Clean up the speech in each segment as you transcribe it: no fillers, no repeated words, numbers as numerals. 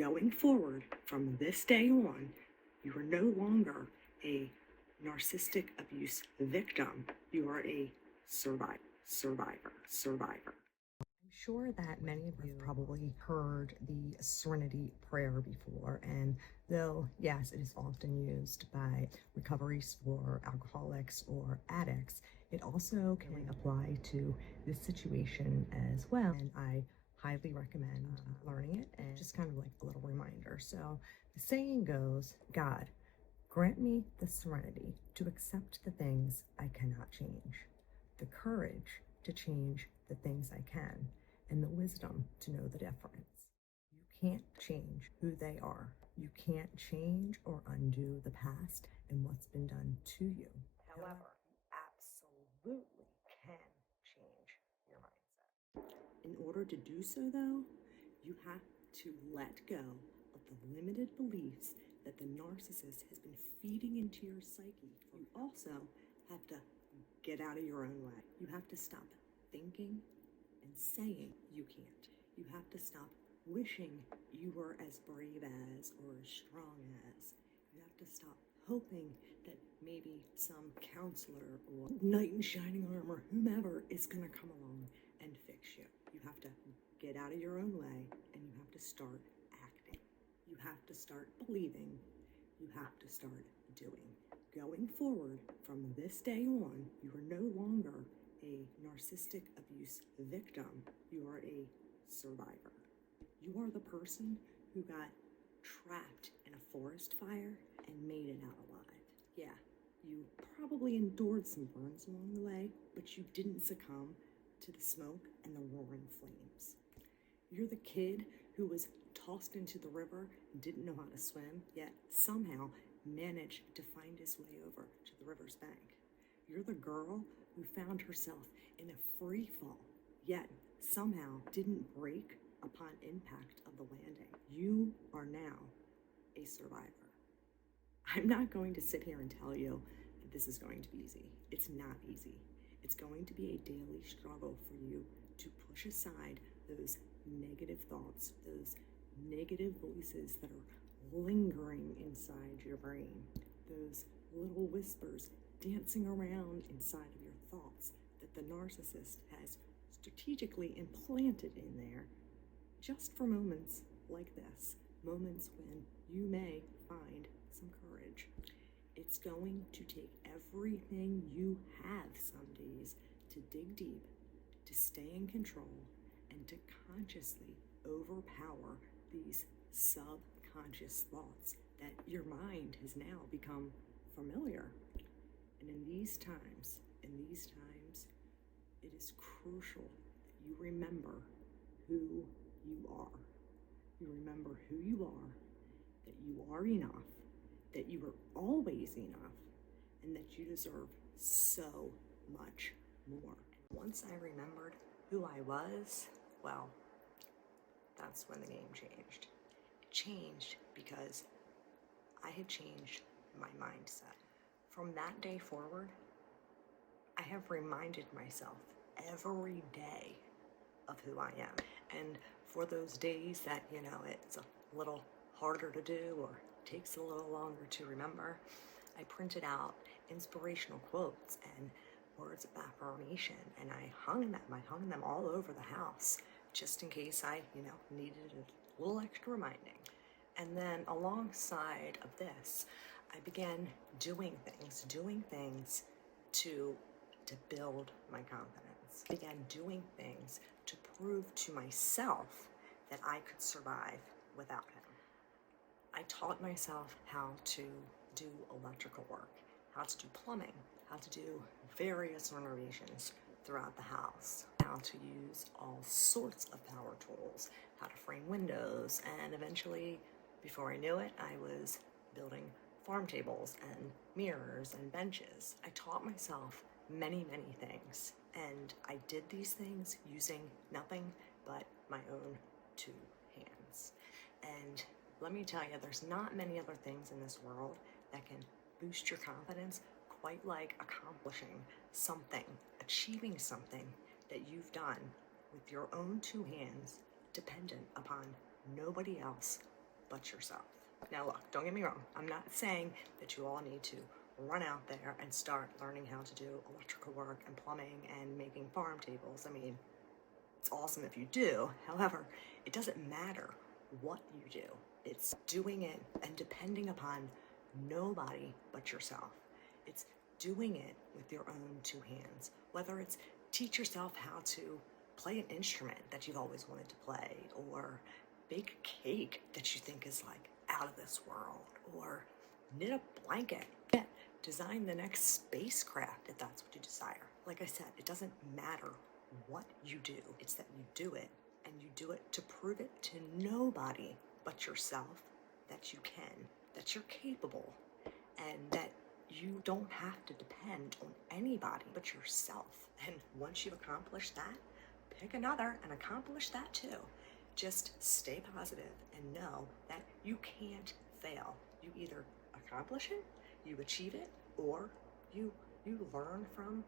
Going forward from this day on, you are no longer a narcissistic abuse victim. You are a survivor. I'm sure that many of you probably heard the Serenity Prayer before, and though, yes, it is often used by recoveries for alcoholics or addicts, it also can apply to this situation as well, and I highly recommend learning it, and just kind of like a little reminder. So the saying goes, God, grant me the serenity to accept the things I cannot change, the courage to change the things I can, and the wisdom to know the difference. You can't change who they are. You can't change or undo the past and what's been done to you. However, you absolutely can change your mindset. In order to do so, though, you have to let go of the limited beliefs that the narcissist has been feeding into your psyche. You also have to get out of your own way. You have to stop thinking and saying you can't. You have to stop wishing you were as brave as or as strong as. You have to stop hoping that maybe some counselor or knight in shining armor, whomever, is going to come along and fix you. You have to get out of your own way, and you have to start acting. You have to start believing. You have to start doing. Going forward from this day on, you are no longer a narcissistic abuse victim. You are a survivor. You are the person who got trapped in a forest fire and made it out alive. Yeah, you probably endured some burns along the way, but you didn't succumb to the smoke and the roaring flames. You're the kid who was tossed into the river, didn't know how to swim, yet somehow managed to find his way over to the river's bank. You're the girl who found herself in a free fall, yet somehow didn't break upon impact of the landing. You are now a survivor. I'm not going to sit here and tell you that this is going to be easy. It's not easy. It's going to be a daily struggle for you to push aside those negative thoughts, those negative voices that are lingering inside your brain, those little whispers dancing around inside of your thoughts that the narcissist has strategically implanted in there just for moments like this, moments when you may find some courage. It's going to take everything you have some days to dig deep, to stay in control, and to consciously overpower these subconscious thoughts that your mind has now become familiar. And in these times, it is crucial that you remember who you are. You remember who you are, that you are enough, that you are always enough, and that you deserve so much more. And once I remembered who I was, well, that's when the game changed. It changed because I had changed my mindset. From that day forward, I have reminded myself every day of who I am. And for those days that, it's a little harder to do or takes a little longer to remember, I printed out inspirational quotes and words of affirmation, and I hung them all over the house just in case I, needed a little extra reminding. And then alongside of this, I began doing things to build my confidence. I began doing things to prove to myself that I could survive without him. I taught myself how to do electrical work, how to do plumbing, how to do various renovations throughout the house, how to use all sorts of power tools, how to frame windows, and eventually, before I knew it, I was building farm tables and mirrors and benches. I taught myself many things, and I did these things using nothing but my own two hands. And let me tell you, there's not many other things in this world that can boost your confidence quite like accomplishing something, achieving something that you've done with your own two hands, dependent upon nobody else but yourself. Now look, don't get me wrong. I'm not saying that you all need to run out there and start learning how to do electrical work and plumbing and making farm tables. I mean, it's awesome if you do. However, it doesn't matter what you do. It's doing it and depending upon nobody but yourself. It's doing it with your own two hands. Whether it's teach yourself how to play an instrument that you've always wanted to play, or bake a cake that you think is like out of this world, or knit a blanket. Yeah, design the next spacecraft if that's what you desire. Like I said, it doesn't matter what you do. It's that you do it, and you do it to prove it to nobody but yourself that you can, that you're capable, and that you don't have to depend on anybody but yourself. And once you've accomplished that, pick another and accomplish that too. Just stay positive and know that you can't fail. You either accomplish it, you achieve it, or you learn from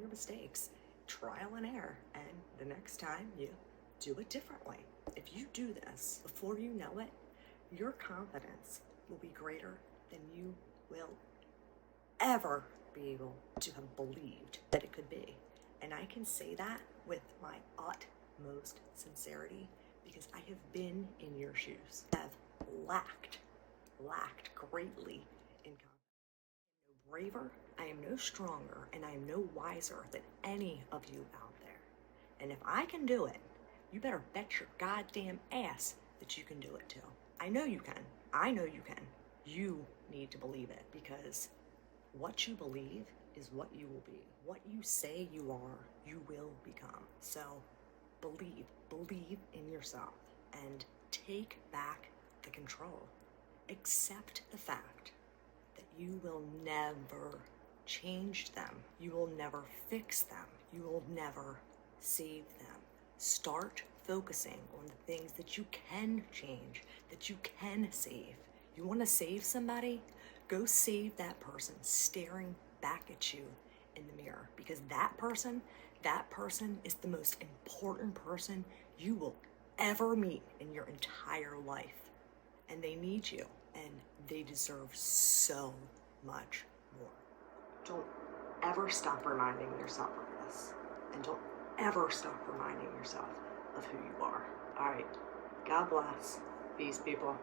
your mistakes. Trial and error, and the next time you do it differently. If you do this, before you know it, your confidence will be greater than you will ever be able to have believed that it could be. And I can say that with my utmost sincerity because I have been in your shoes. I have lacked greatly in confidence. I am no braver, I am no stronger, and I am no wiser than any of you out there. And if I can do it, you better bet your goddamn ass that you can do it too. I know you can. I know you can. You need to believe it because what you believe is what you will be. What you say you are, you will become. So believe in yourself and take back the control. Accept the fact that you will never change them. You will never fix them. You will never save them. Start focusing on the things that you can change, that you can save. You want to save somebody? Go save that person staring back at you in the mirror, because that person is the most important person you will ever meet in your entire life. And they need you, and they deserve so much more. Don't ever stop reminding yourself of this, and don't ever stop reminding yourself of who you are. All right, God bless. Peace, people.